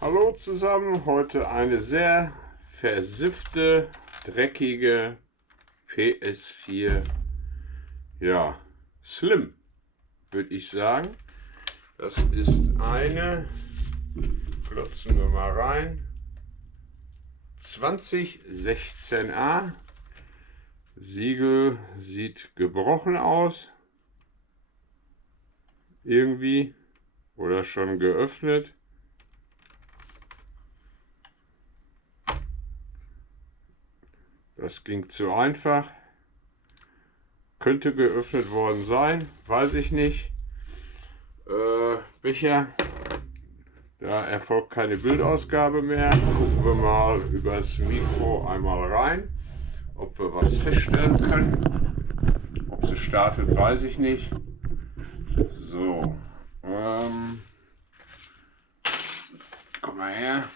Hallo zusammen, heute eine sehr versiffte, dreckige PS4, ja, Slim, würde ich sagen. Das ist eine, klotzen wir mal rein, 2016a. Siegel sieht gebrochen aus, irgendwie, oder schon geöffnet. Das ging zu einfach. Könnte geöffnet worden sein, weiß ich nicht. Becher, da erfolgt keine Bildausgabe mehr. Gucken wir mal übers Mikro einmal rein, ob wir was feststellen können. Ob sie startet, weiß ich nicht. So, komm mal her.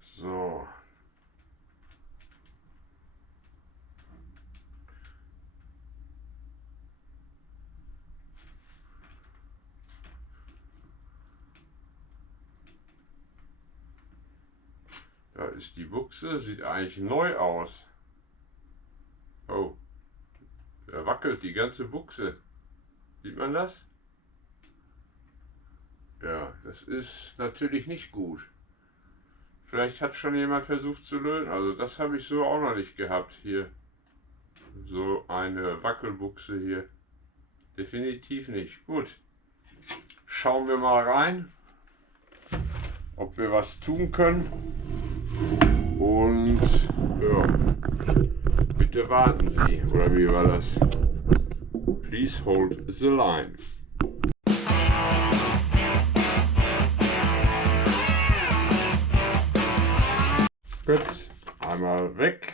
So. Da ist die Buchse, sieht eigentlich neu aus. Oh, da wackelt die ganze Buchse. Sieht man das? Ja, das ist natürlich nicht gut. Vielleicht hat schon jemand versucht zu löten. Also das habe ich so auch noch nicht gehabt hier. So eine Wackelbuchse hier. Definitiv nicht. Gut. Schauen wir mal rein, ob wir was tun können. Und ja, bitte warten Sie. Oder wie war das? Please hold the line. Gut, einmal weg.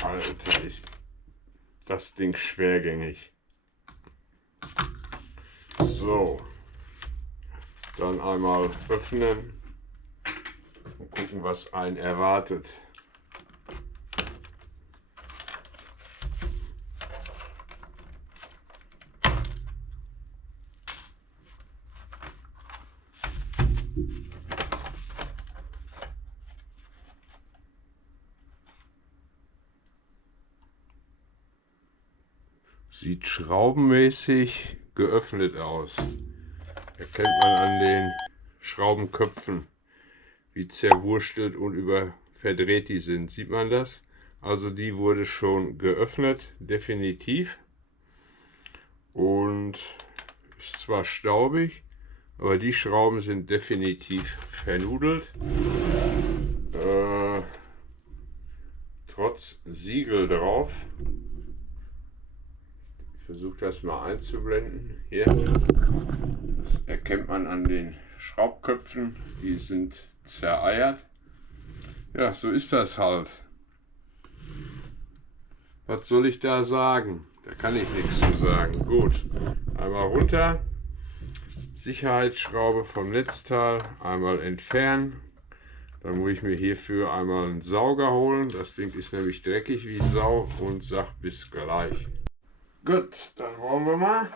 Alter, ist das Ding schwergängig. So, dann einmal öffnen und gucken, was einen erwartet. Sieht schraubenmäßig geöffnet aus. Erkennt man an den Schraubenköpfen, wie zerwurstelt und verdreht die sind. Sieht man das? Also die wurde schon geöffnet, definitiv. Und ist zwar staubig, aber die Schrauben sind definitiv vernudelt. Trotz Siegel drauf. Ich versuche das mal einzublenden. Hier. Das erkennt man an den Schraubköpfen. Die sind zereiert. Ja, so ist das halt. Was soll ich da sagen? Da kann ich nichts zu sagen. Gut, einmal runter. Sicherheitsschraube vom Netzteil einmal entfernen. Dann muss ich mir hierfür einmal einen Sauger holen. Das Ding ist nämlich dreckig wie Sau und sagt bis gleich. Gut, dann wollen wir mal.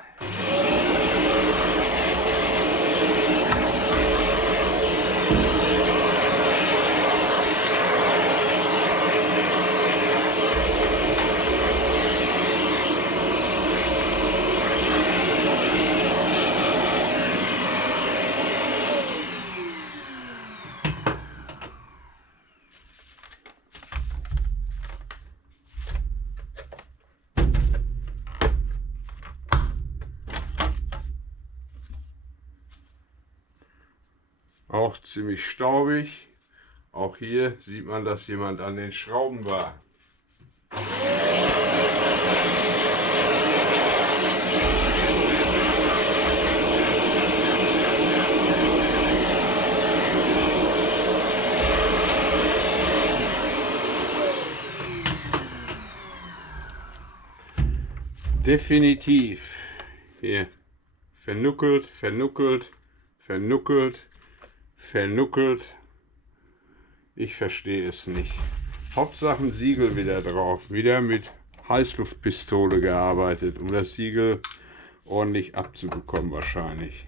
Auch ziemlich staubig. Auch hier sieht man, dass jemand an den Schrauben war. definitiv. Hier, vernuckelt, vernuckelt, vernuckelt, vernuckelt. Ich verstehe es nicht. Hauptsache ein Siegel wieder drauf. Wieder mit Heißluftpistole gearbeitet, um das Siegel ordentlich abzubekommen wahrscheinlich.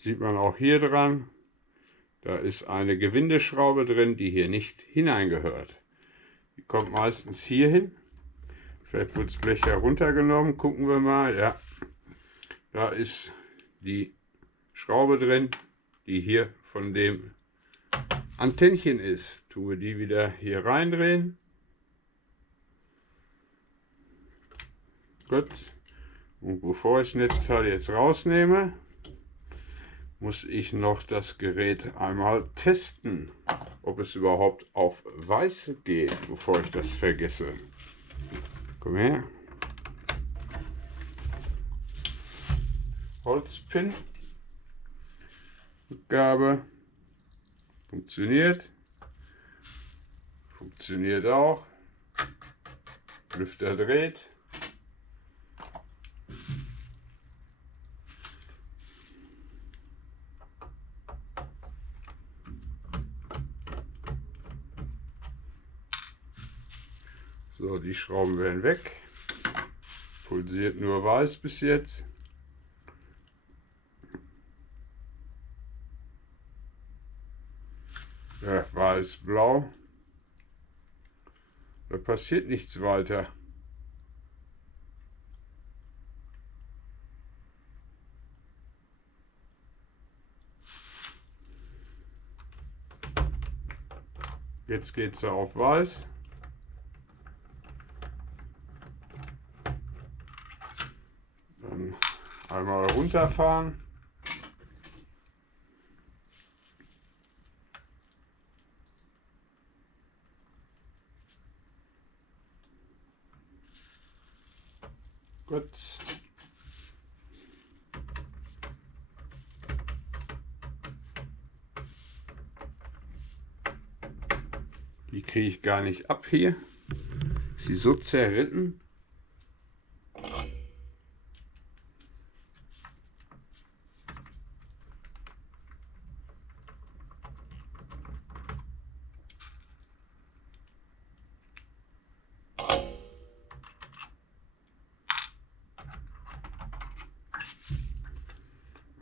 Sieht man auch hier dran, da ist eine Gewindeschraube drin, die hier nicht hineingehört. Die kommt meistens hier hin. Vielleicht wird das Blech heruntergenommen, gucken wir mal. Ja, da ist die Schraube drin, die hier von dem Antennchen ist. Tue die wieder hier reindrehen. Gut. Und bevor ich das Netzteil jetzt rausnehme, muss ich noch das Gerät einmal testen, ob es überhaupt auf weiß geht, bevor ich das vergesse. Komm her. Holzpin. Rückgabe. Funktioniert. Funktioniert auch. Lüfter dreht. So, die Schrauben werden weg. Pulsiert nur weiß bis jetzt. Ja, weiß, blau. Da passiert nichts weiter. Jetzt geht es auf weiß. Dann einmal runterfahren. Gut. Die kriege ich gar nicht ab hier. Sie so zerritten.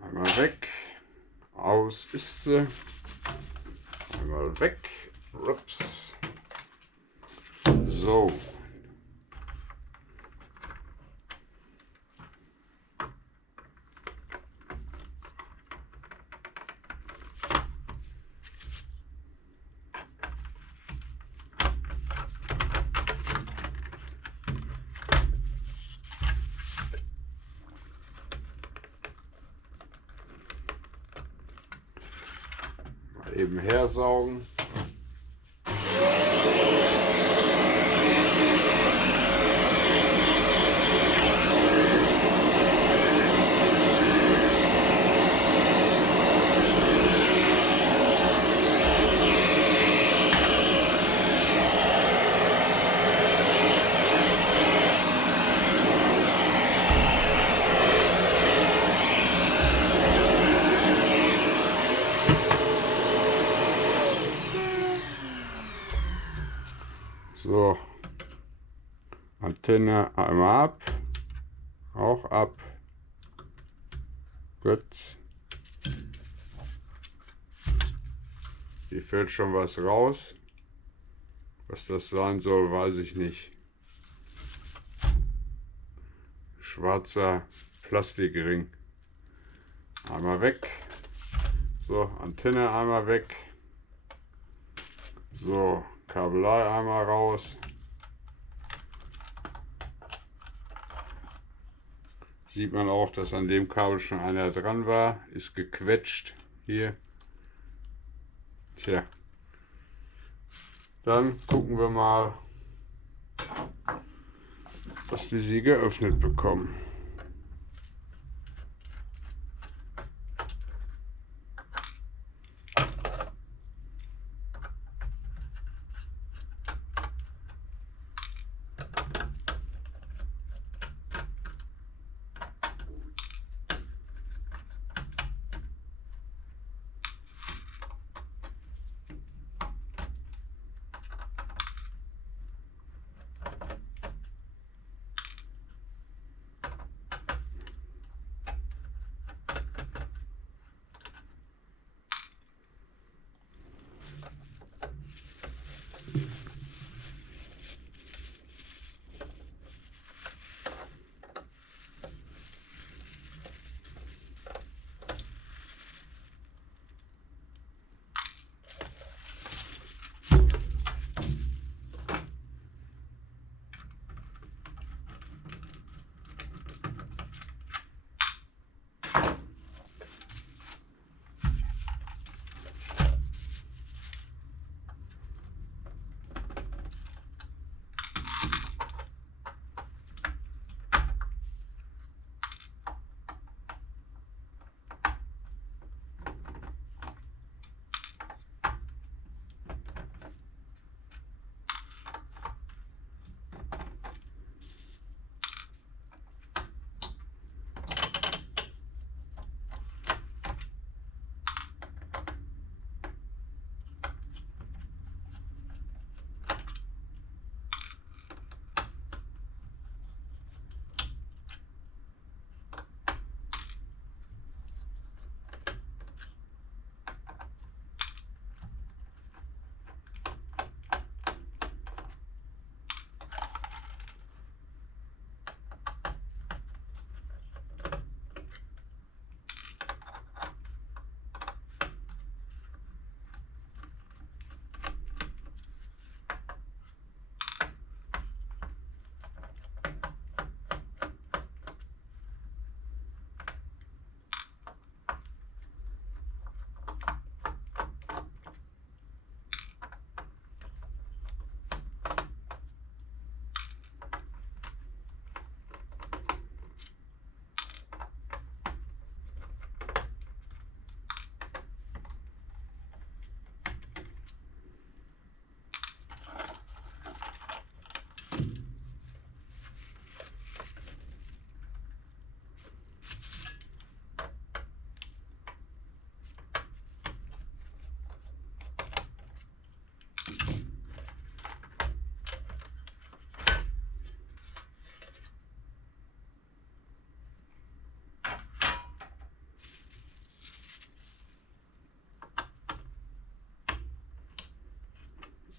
Einmal weg. Aus ist sie. Einmal weg. Ups. So. Mal eben hersaugen. So, Antenne einmal ab, auch ab, gut. Hier fällt schon was raus, was das sein soll, weiß ich nicht. Schwarzer Plastikring, einmal weg, so, Antenne einmal weg, so. Kabelei einmal raus. Sieht man auch, dass an dem Kabel schon einer dran war. Ist gequetscht hier. Tja. Dann gucken wir mal, dass wir sie geöffnet bekommen.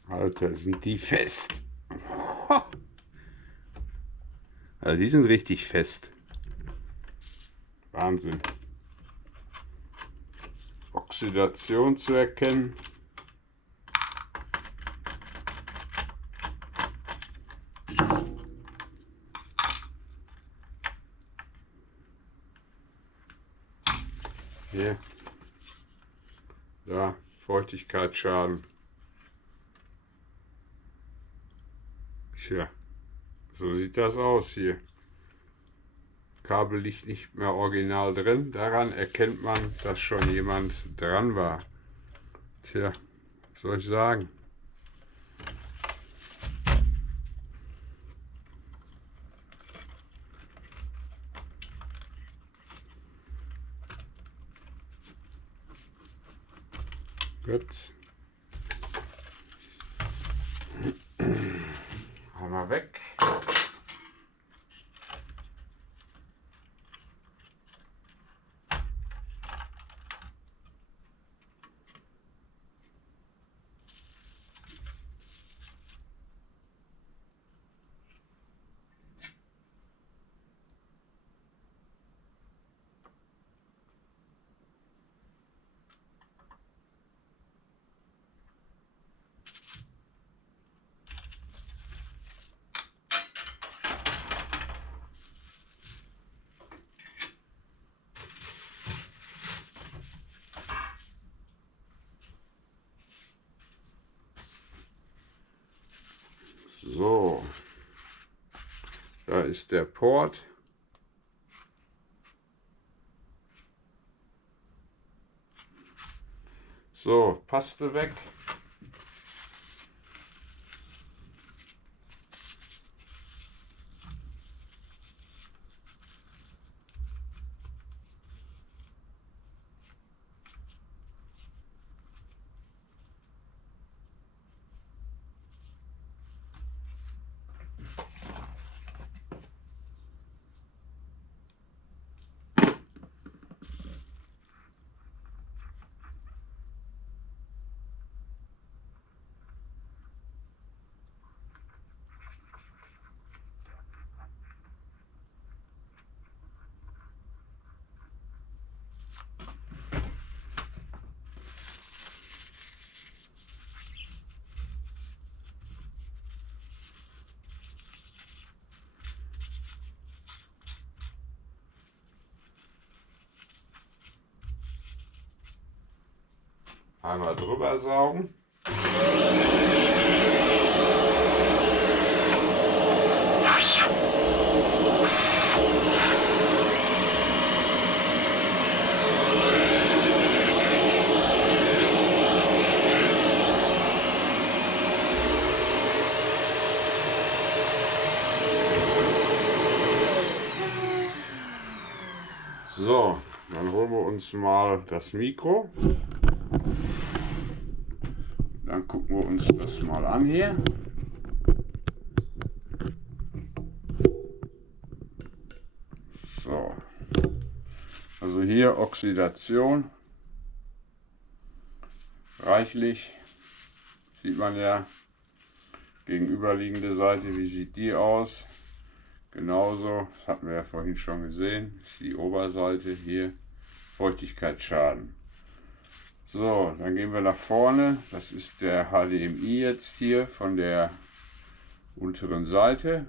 Alter, sind die fest. Also die sind richtig fest. Wahnsinn. Oxidation zu erkennen. Hier. Da, Feuchtigkeitsschaden. Tja, so sieht das aus hier. Kabel liegt nicht mehr original drin. Daran erkennt man, dass schon jemand dran war. Tja, was soll ich sagen? Gut. Einmal weg. ist der Port. So, Paste weg. Einmal drüber saugen. So, dann holen wir uns mal das Mikro. Dann gucken wir uns das mal an hier. So, also hier Oxidation, reichlich, sieht man ja, gegenüberliegende Seite, wie sieht die aus? Genauso, das hatten wir ja vorhin schon gesehen, ist die Oberseite hier, Feuchtigkeitsschaden. So, dann gehen wir nach vorne, das ist der HDMI jetzt hier von der unteren Seite.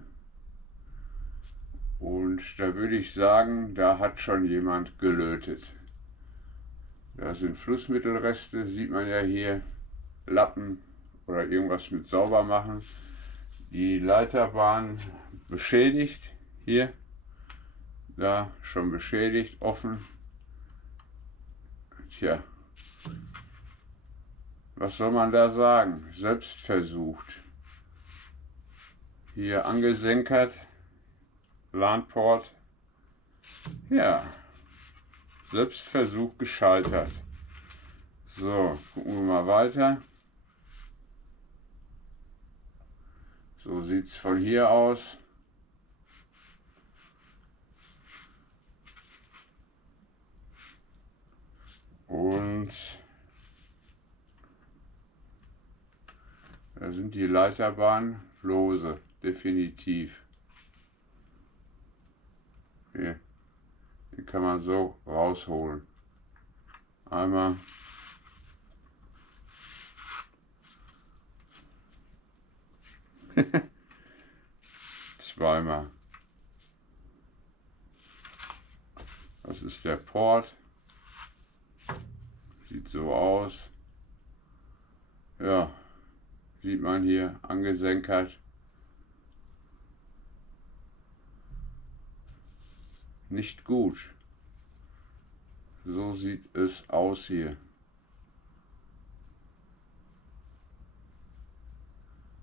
Und da würde ich sagen, da hat schon jemand gelötet. Da sind Flussmittelreste, sieht man ja hier, Lappen oder irgendwas mit sauber machen. Die Leiterbahn beschädigt, hier, da schon beschädigt, offen. Tja, was soll man da sagen? Selbst versucht. Hier angesenkert, LAN-Port. Ja, Selbstversuch gescheitert. So, gucken wir mal weiter. So sieht es von hier aus. Und da sind die Leiterbahnen lose, definitiv. Hier, den kann man so rausholen. Einmal. Zweimal. Das ist der Port. Sieht so aus. Ja, sieht man hier angesenkert. Nicht gut. So sieht es aus hier.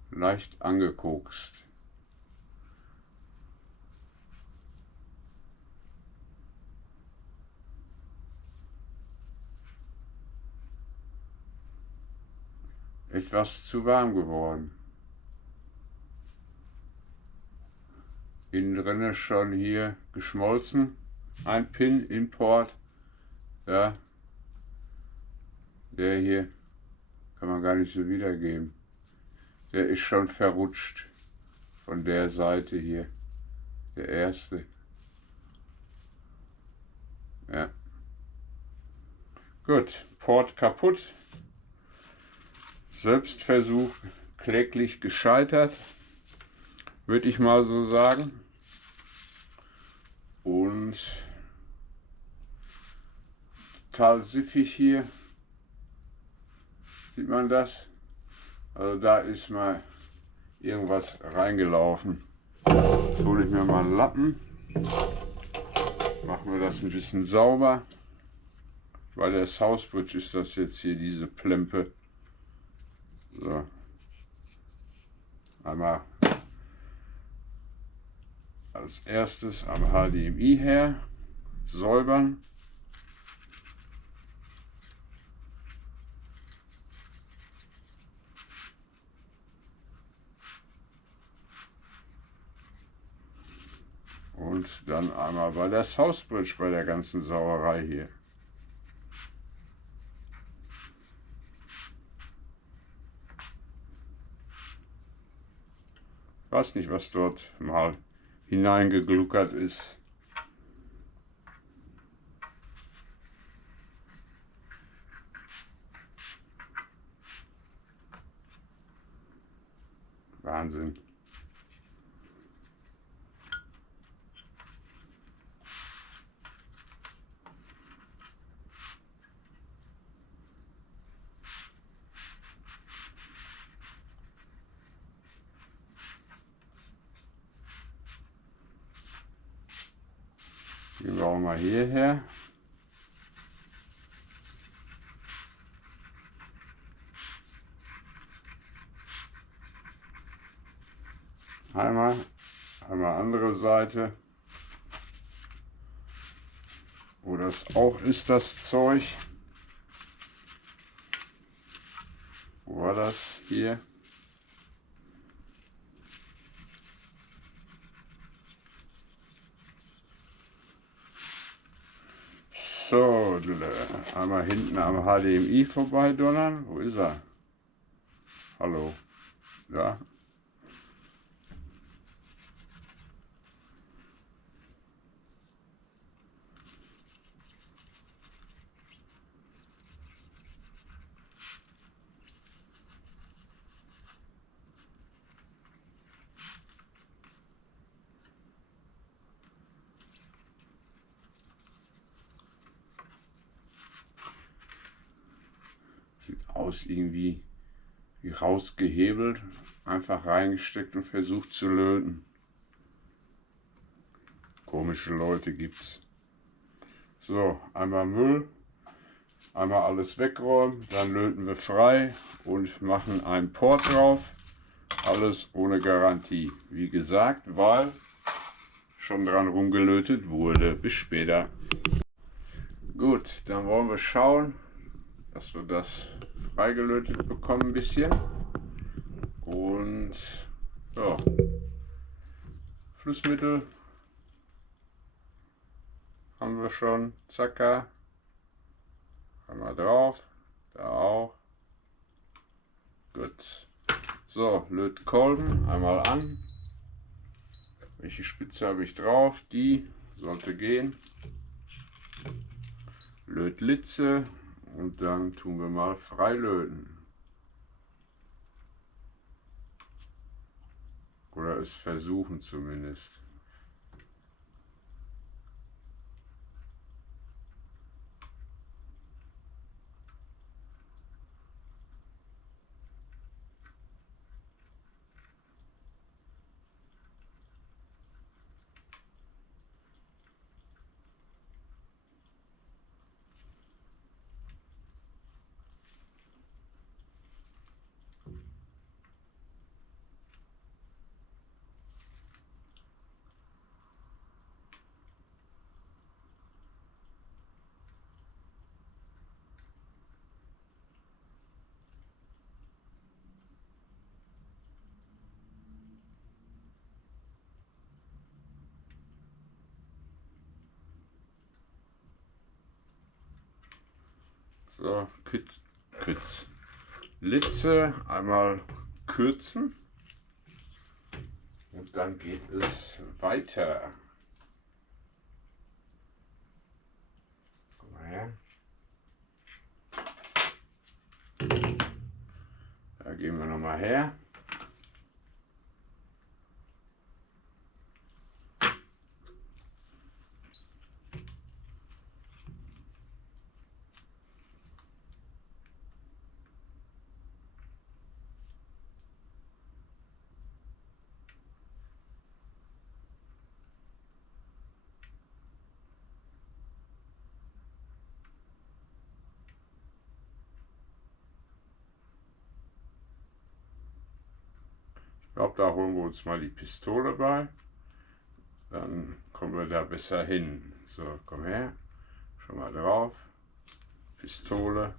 Leicht angekokst. Etwas zu warm geworden. Innen drin ist schon hier geschmolzen. Ein Pin Import. Ja. Der hier kann man gar nicht so wiedergeben. Der ist schon verrutscht. Von der Seite hier. Der erste. Ja. Gut. Port kaputt. Selbstversuch kläglich gescheitert. Würde ich mal so sagen. Und total siffig hier. Sieht man das? Also da ist mal irgendwas reingelaufen. Jetzt hole ich mir mal einen Lappen. Machen wir das ein bisschen sauber. Bei der Southbridge ist das jetzt hier diese Plempe. So. Einmal als erstes am HDMI her säubern. Und dann einmal bei der Southbridge, bei der ganzen Sauerei hier. Ich weiß nicht, was dort mal hineingegluckert ist. Wahnsinn. Gehen wir auch mal hierher. Einmal andere Seite. Wo das auch ist, das Zeug. Wo war das? Hier. So, einmal hinten am HDMI vorbeidonnern. Wo ist er? Hallo. Ja. Sieht aus irgendwie wie rausgehebelt, einfach reingesteckt und versucht zu löten. Komische Leute gibt's. So, einmal Müll, einmal alles wegräumen, dann löten wir frei und machen einen Port drauf. Alles ohne Garantie. Wie gesagt, weil schon dran rumgelötet wurde. Bis später. Gut, dann wollen wir schauen, dass wir das freigelötet bekommen ein bisschen. Und ja, Flussmittel haben wir schon. Zacker. Einmal drauf. Da auch. Gut. So, Lötkolben einmal an. Welche Spitze habe ich drauf? Die sollte gehen. Lötlitze und dann tun wir mal freilöten. Oder es versuchen zumindest. So, Litze einmal kürzen und dann geht es weiter. Komm mal her. Da gehen wir nochmal her. glaube, da holen wir uns mal die Pistole bei. Dann kommen wir da besser hin. So, komm her. Schon mal drauf. Pistole.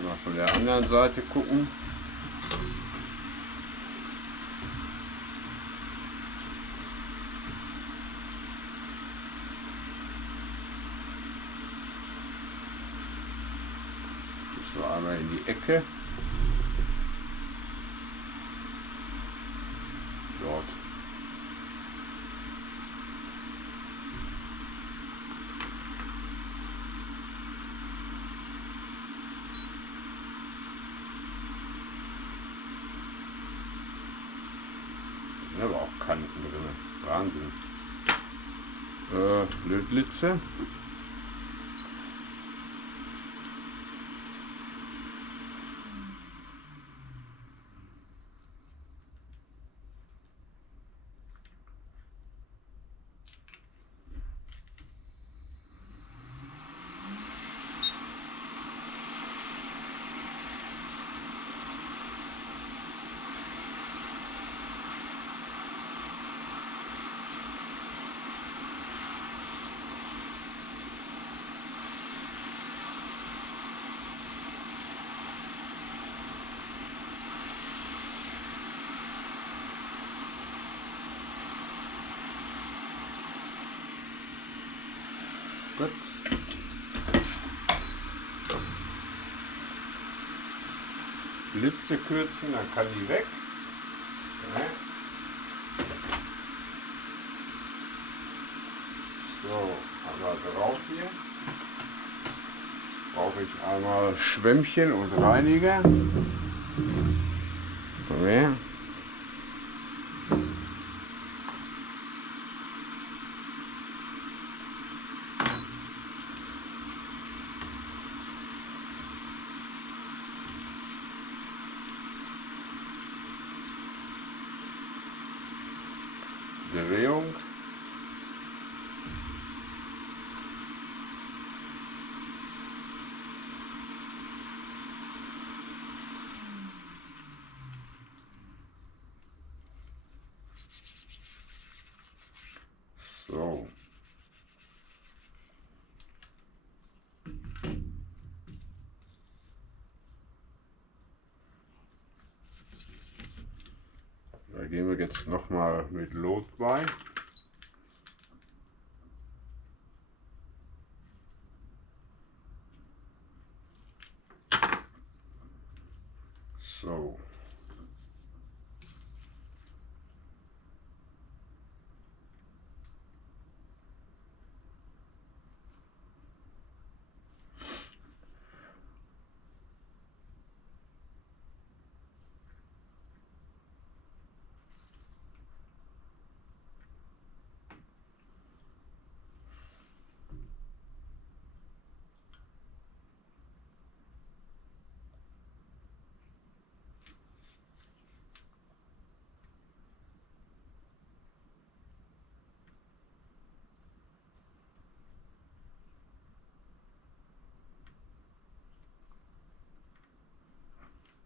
Mal von der anderen Seite gucken. So, einmal in die Ecke. Dort. Da sind aber auch Kanten drin. Wahnsinn. Lötlitze. Gut. Blitze kürzen, dann kann die weg. Ja. So, einmal drauf hier. Brauche ich einmal Schwämmchen und Reiniger. Komm her. Drehung. So. Da gehen wir jetzt noch mal mit Lot bei. So.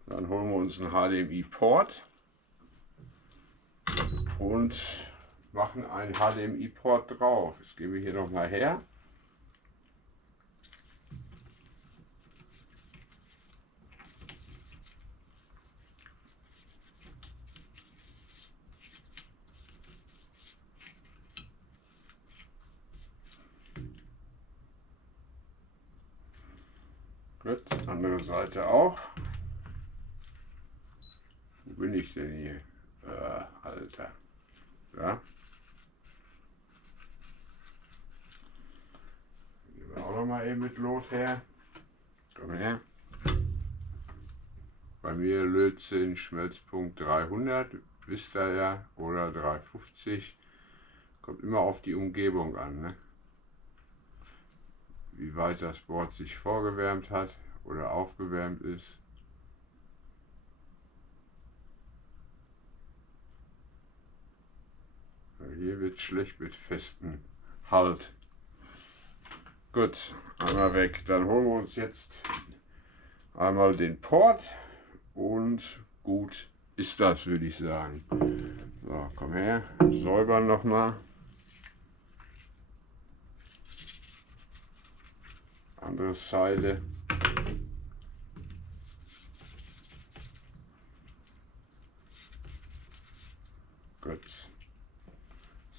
Dann holen wir uns einen HDMI-Port und machen einen HDMI-Port drauf. Das gebe ich hier noch mal her. Gut, andere Seite auch. Wo bin ich denn hier? Alter. Ja. Gehen wir auch noch mal eben mit Lot her. Komm her. Bei mir Lötzinn Schmelzpunkt 300. wisst ihr ja, oder 350. Kommt immer auf die Umgebung an, ne? Wie weit das Board sich vorgewärmt hat oder aufgewärmt ist. Hier wird schlecht mit festem Halt. Gut, einmal weg. Dann holen wir uns jetzt einmal den Port und gut ist das, würde ich sagen. So, komm her, säubern nochmal. Andere Seite. Gut.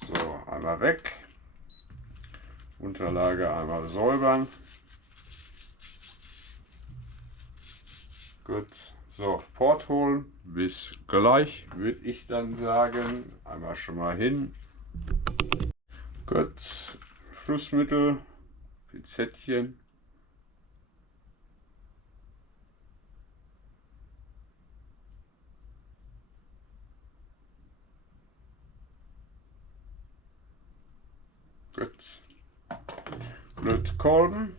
So, einmal weg. Unterlage einmal säubern. Gut. So, Port holen. Bis gleich, würde ich dann sagen. Einmal schon mal hin. Gut. Flussmittel. Pinzettchen. Gut. Lötkolben.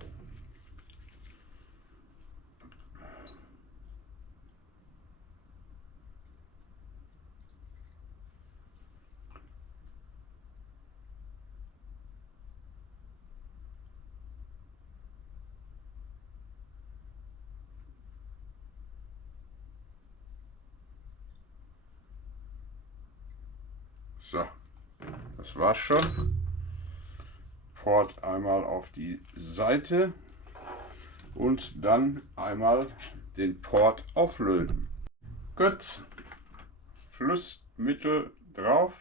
So, das war's schon. Port einmal auf die Seite und dann einmal den Port auflöten. Gut, Flussmittel drauf.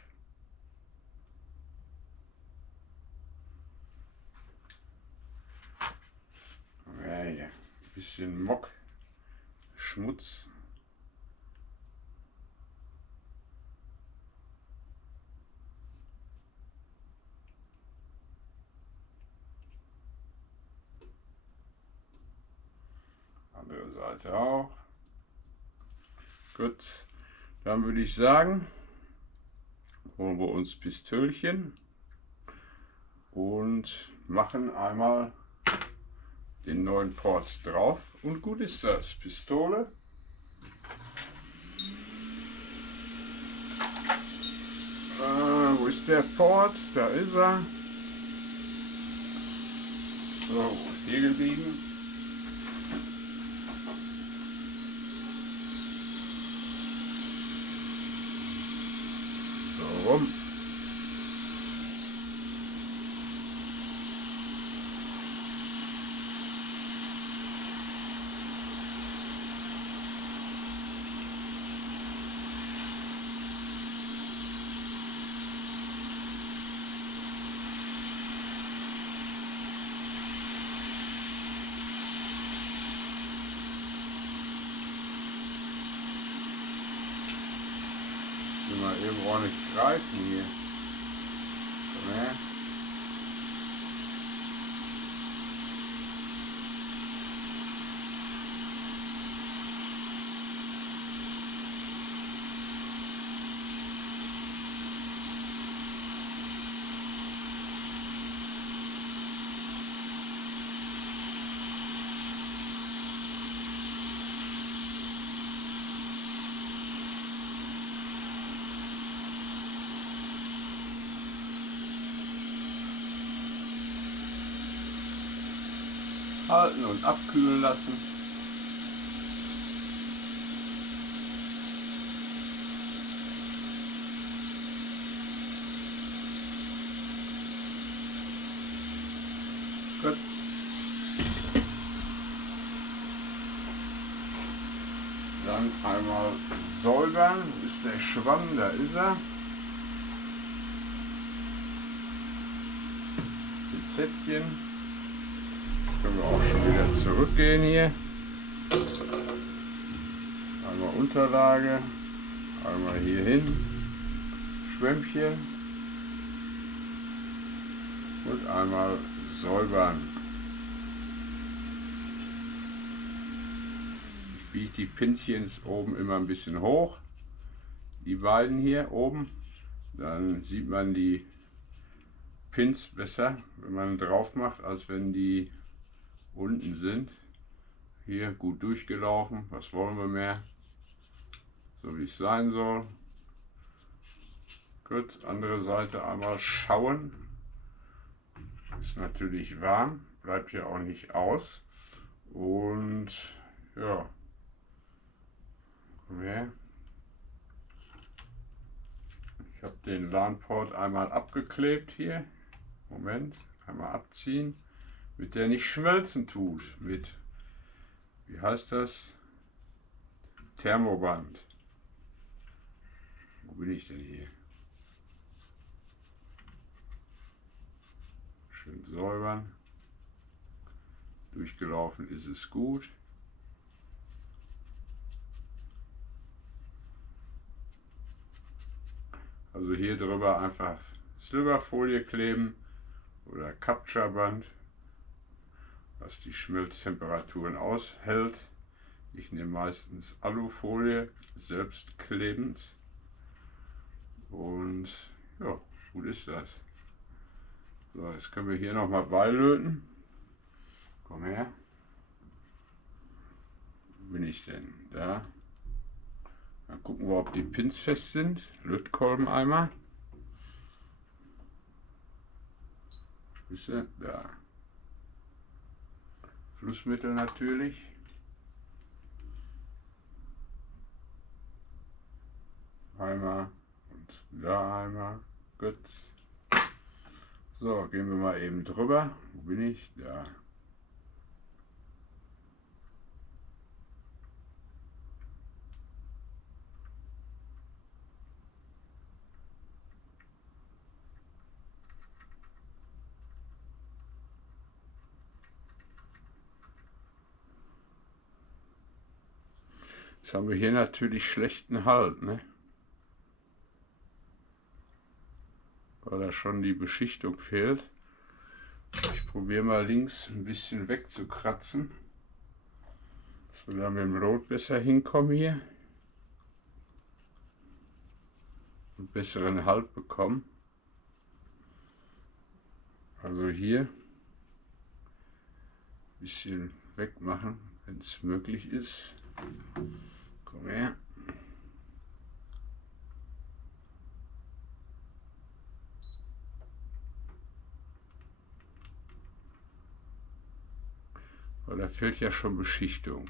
Ja, hier ein bisschen Mock, Schmutz. Andere Seite auch. Gut, dann würde ich sagen, holen wir uns Pistölchen und machen einmal den neuen Port drauf und gut ist das. Pistole. Wo ist der Port? Da ist er. So, hier geblieben. So rum. Mal eben ordentlich greifen hier. Komm her. Halten und abkühlen lassen. Gut. Dann einmal säubern. Wo ist der Schwamm? Da ist er. Pinzettchen. Können wir auch schon wieder zurückgehen hier. Einmal Unterlage, einmal hier hin, Schwämmchen und einmal säubern. Ich biege die Pinzchen oben immer ein bisschen hoch, die beiden hier oben. Dann sieht man die Pins besser, wenn man drauf macht, als wenn die unten sind. Hier gut durchgelaufen, was wollen wir mehr? So wie es sein soll. Gut, andere Seite einmal schauen. Ist natürlich warm, bleibt ja auch nicht aus. Und ja, komm her. Ich habe den LAN-Port einmal abgeklebt hier. Moment, einmal abziehen, damit der nicht schmelzen tut. Mit, wie heißt das? Thermoband. Wo bin ich denn hier? Schön säubern. Durchgelaufen ist es gut. Also hier drüber einfach Silberfolie kleben oder Captureband, was die Schmelztemperaturen aushält. Ich nehme meistens Alufolie, selbstklebend. Und ja, gut ist das. So, jetzt können wir hier nochmal beilöten. Komm her. Wo bin ich denn? Da. Dann gucken wir, ob die Pins fest sind. Lötkolben einmal. Ist er? Da. Flussmittel natürlich. Einmal und da einmal. Gut. So, gehen wir mal eben drüber. Wo bin ich? Da. Jetzt haben wir hier natürlich schlechten Halt, ne? Weil da schon die Beschichtung fehlt. Ich probiere mal links ein bisschen wegzukratzen, dass wir da mit dem Lot besser hinkommen hier und besseren Halt bekommen. Also hier ein bisschen wegmachen, wenn es möglich ist. Komm her. Weil da fehlt ja schon Beschichtung.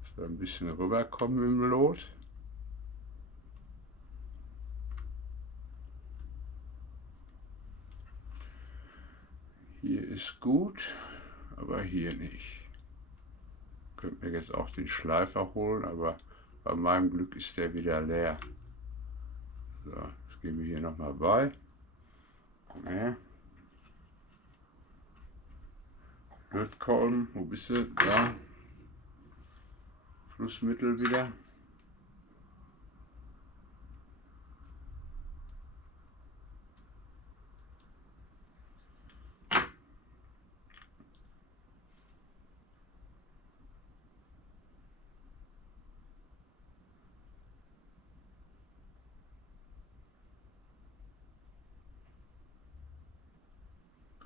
Dass wir ein bisschen rüberkommen mit dem Lot. Hier ist gut, aber hier nicht. Könnte mir jetzt auch den Schleifer holen, aber bei meinem Glück ist der wieder leer. So, jetzt gehen wir hier nochmal bei. Komm her. Lötkolben, wo bist du? Da. Flussmittel wieder.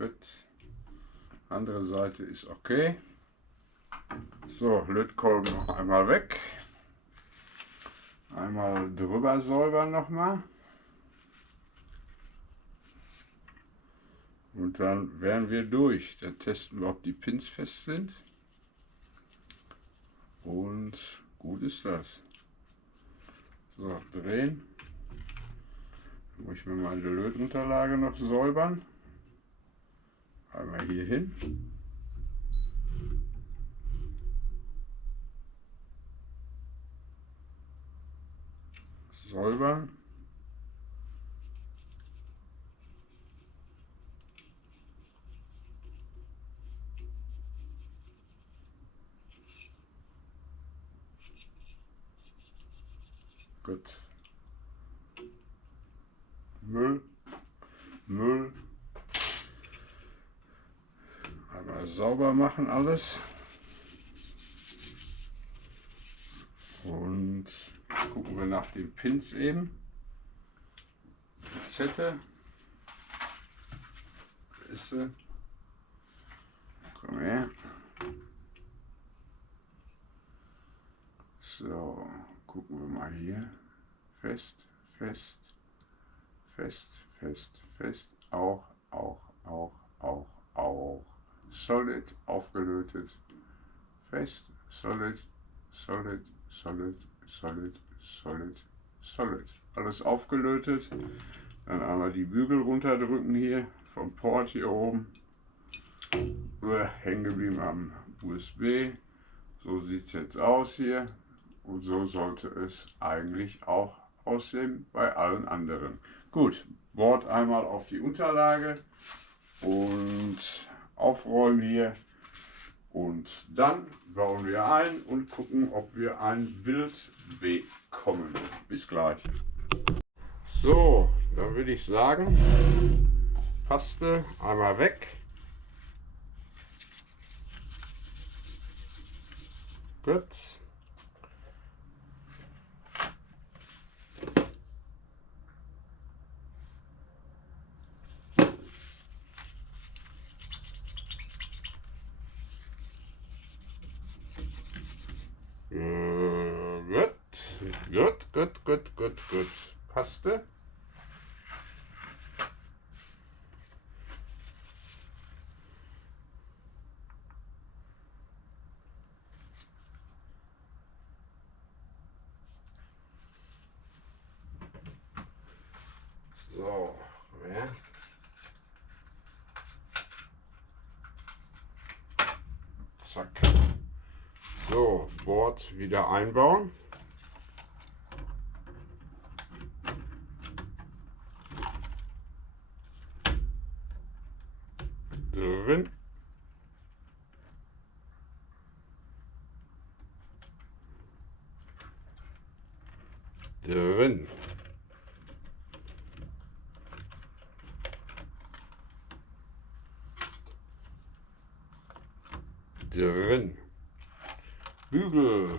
Gut. Andere Seite ist okay. So, Lötkolben noch einmal weg. Einmal drüber säubern nochmal. Und dann wären wir durch. Dann testen wir, ob die Pins fest sind. Und gut ist das. So, drehen. Dann muss ich mir meine Lötunterlage noch säubern. Einmal hier hin. Säubern. Gut. Müll. Einmal sauber machen alles. nach den Pins eben. Pinzette. Ist sie. Komm her. So, gucken wir mal hier. Fest, fest, fest, fest, fest. Auch. Solid, aufgelötet. Fest, solid, solid, solid, solid, solid, solid. Alles aufgelötet. Dann einmal die Bügel runterdrücken hier vom Port hier oben. Hängen geblieben am USB. So sieht es jetzt aus hier. Und so sollte es eigentlich auch aussehen bei allen anderen. Gut, Board einmal auf die Unterlage und aufrollen hier. Und dann bauen wir ein und gucken, ob wir ein Bild bekommen. Bis gleich. So, dann würde ich sagen, Paste einmal weg. Gut. Gut. Paste. So, ja. Zack. So, Board wieder einbauen. Drin. Drin. Drin. Bügel.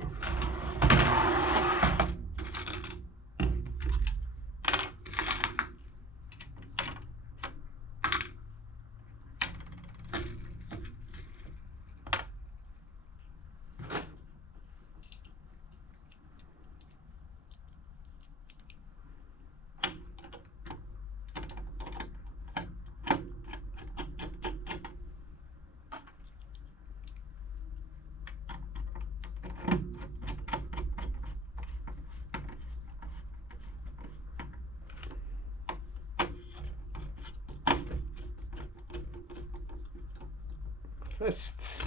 Fest.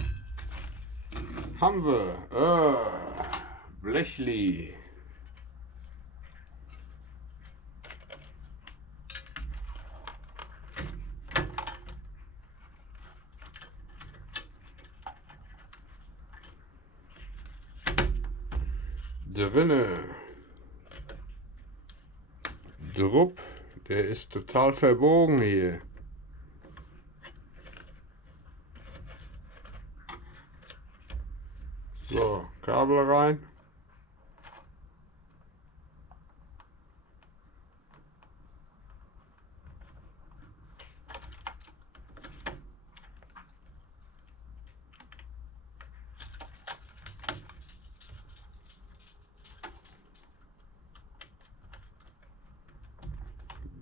Haben wir. Blechli. Drinne. Drupp. Der ist total verbogen hier. So, Kabel rein.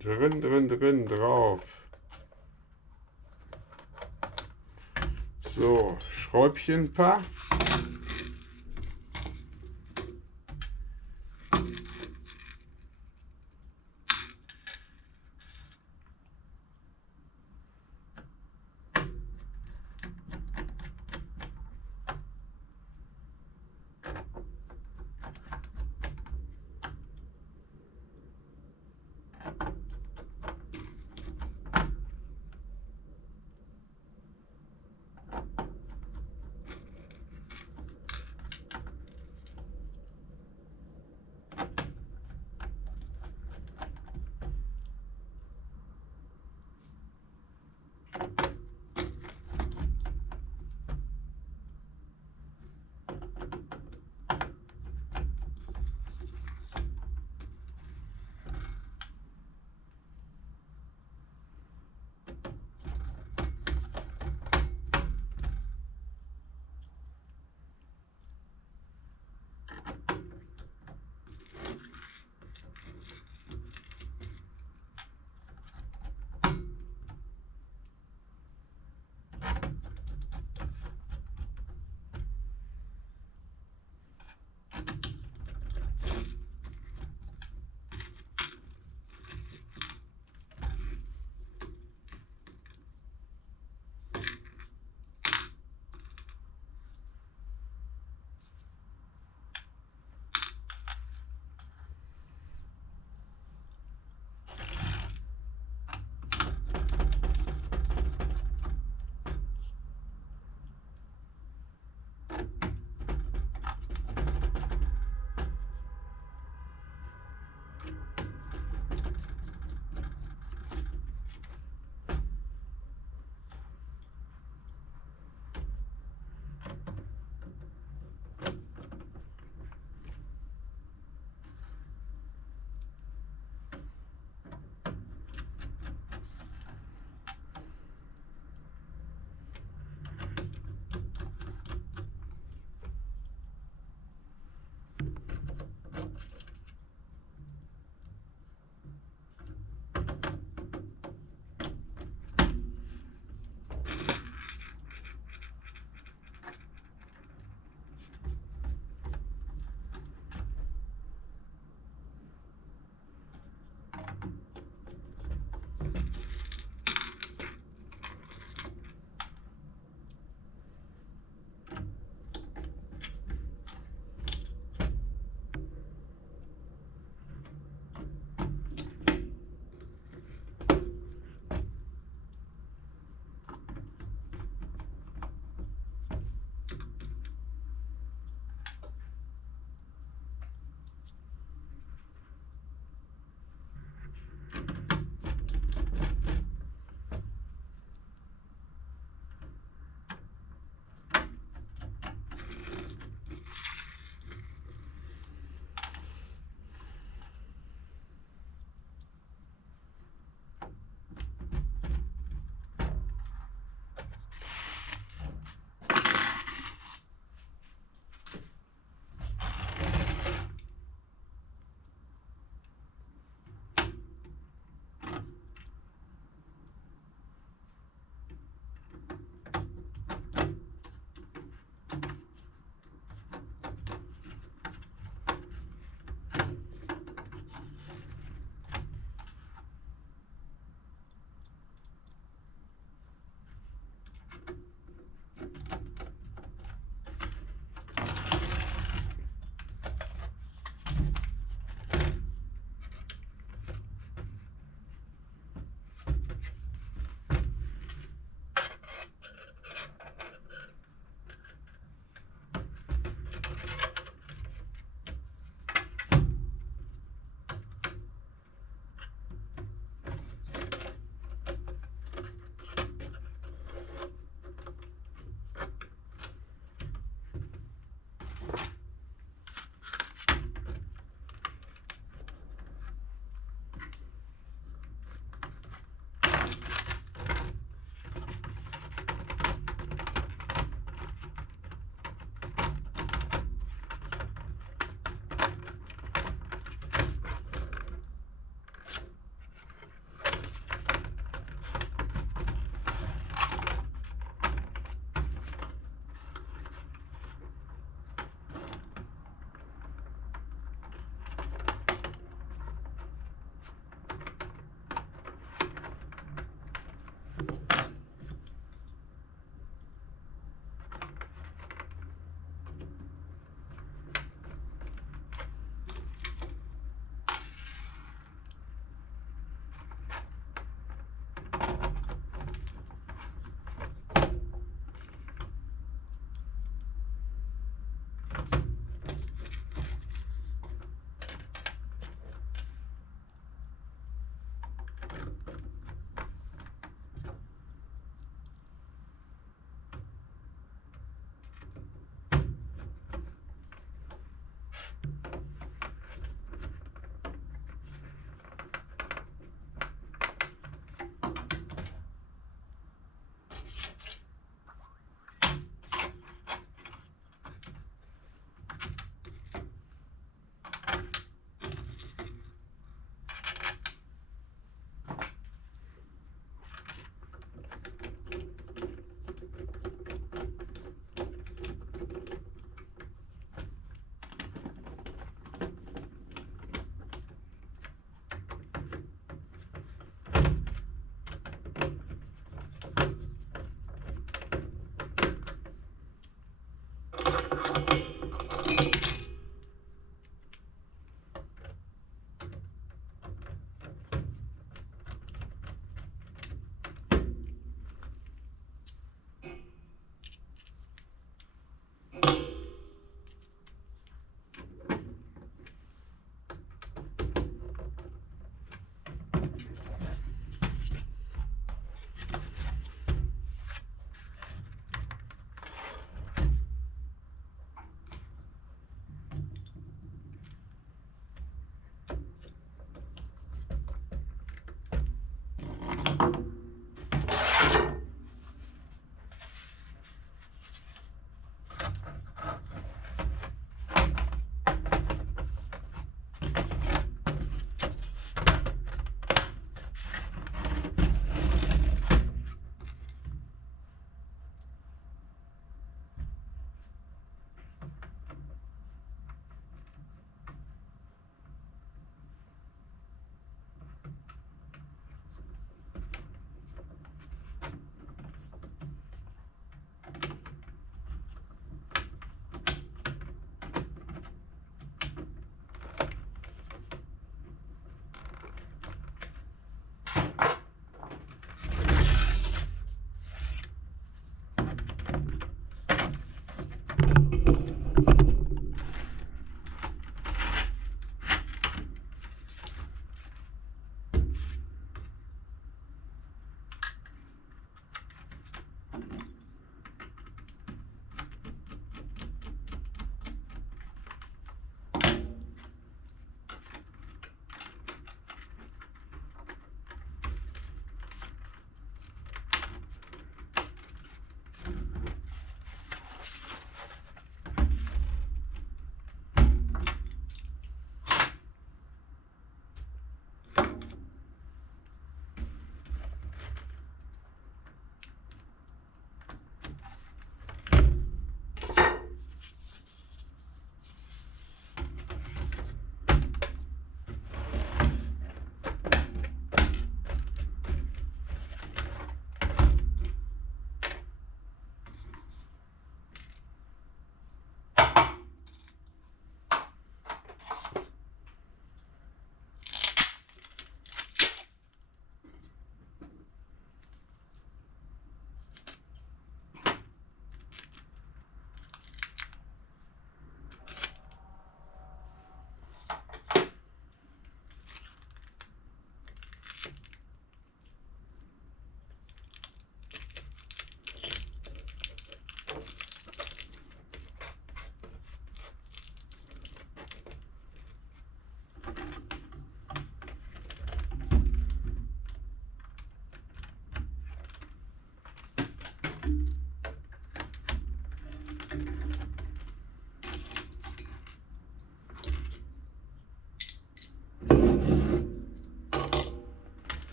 Drin drauf. So, Schräubchen ein paar.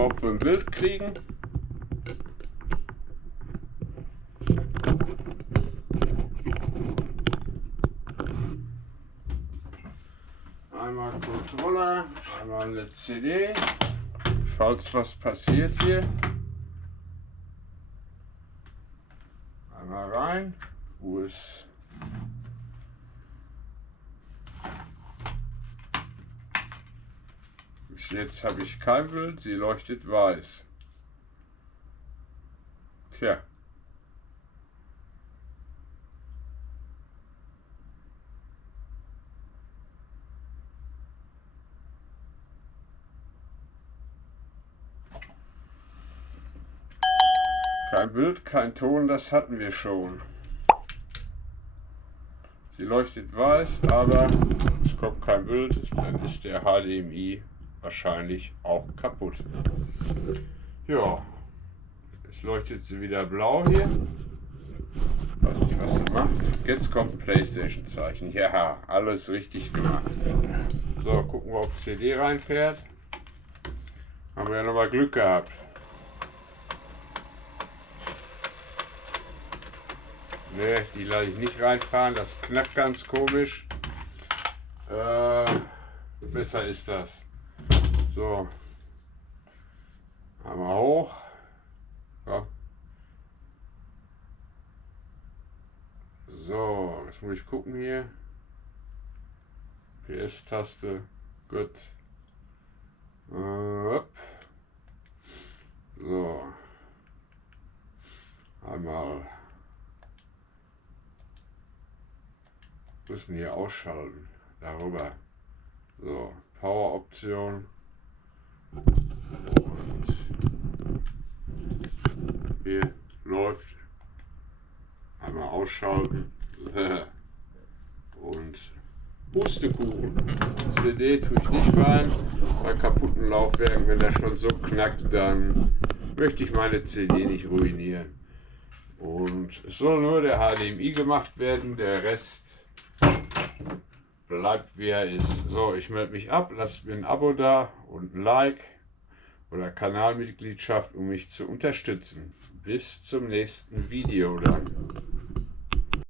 wir, ob wir ein Bild kriegen. Einmal Controller, einmal eine CD, falls was passiert hier. Einmal rein, US. Bis jetzt habe ich kein Bild, sie leuchtet weiß. Tja. Kein Bild, kein Ton, das hatten wir schon. Sie leuchtet weiß, aber es kommt kein Bild, dann ist der HDMI wahrscheinlich auch kaputt. Ja, jetzt leuchtet sie wieder blau hier. Weiß nicht, was sie macht. Jetzt kommt ein PlayStation-Zeichen. Ja, alles richtig gemacht. So, gucken wir, ob CD reinfährt. Haben wir ja nochmal Glück gehabt. Ne, die lasse ich nicht reinfahren, das knackt ganz komisch. Besser ist das. So. Einmal hoch. Ja. So, jetzt muss ich gucken hier. PS-Taste. Gut. So. Einmal. Müssen hier ausschalten. Darüber. So. Power-Option. Und hier läuft. Einmal ausschalten. Und Pustekuchen. CD tue ich nicht rein. Bei kaputten Laufwerken, wenn der schon so knackt, dann möchte ich meine CD nicht ruinieren. Und es soll nur der HDMI gemacht werden, der Rest bleibt wie er ist. So, ich melde mich ab, lasst mir ein Abo da und ein Like oder Kanalmitgliedschaft, um mich zu unterstützen. Bis zum nächsten Video dann.